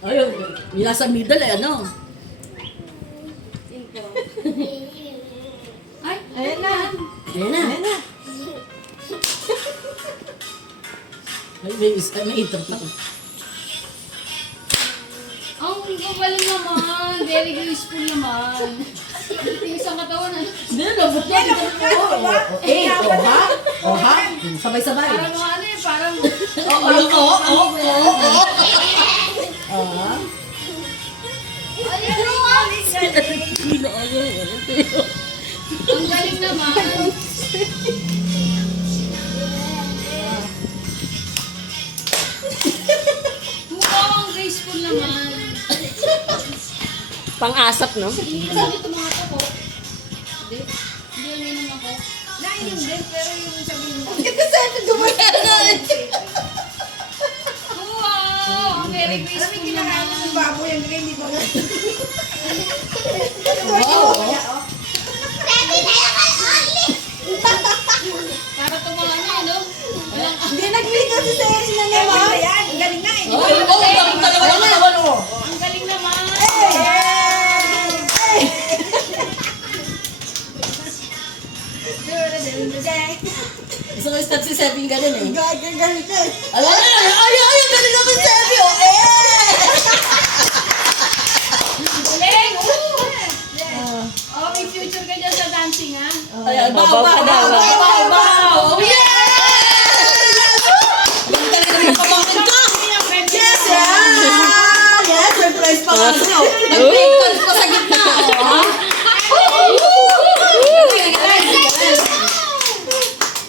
Ayun, yung nasa middle eh, ano? Ay, Ayan na. Ayan na. Ayan na. May intro pa. ang galing naman. Very graceful naman. Tiis ang katawan. Hindi na, lobot na. Eh, ha? O ha? Sabay-sabay. Parang ano eh, parang... Ah. Ayan o! Ang galing naman. Wow, ang graceful naman. Pang-asap, no? Hindi ito mga to ko. Hindi. Hindi ang inom ako. Nainom din, pero yung sabihin mo. Wow! Ang very graceful naman. Baboy ang hindi ba? Wow. Para tumahan na, no? Walang... Hindi naglito si Serge na naman. Ayan, galing na eh. Oh, galing talaga ng katawan, oh. Ang galing naman. Gusto ko yung start si Sebi ganun eh. Galing ka eh. Ay, galing ako si Sebi, oh. Galing! Oh, may future ka dyan sa dancing, ha? Ayan, Babaw ka daw.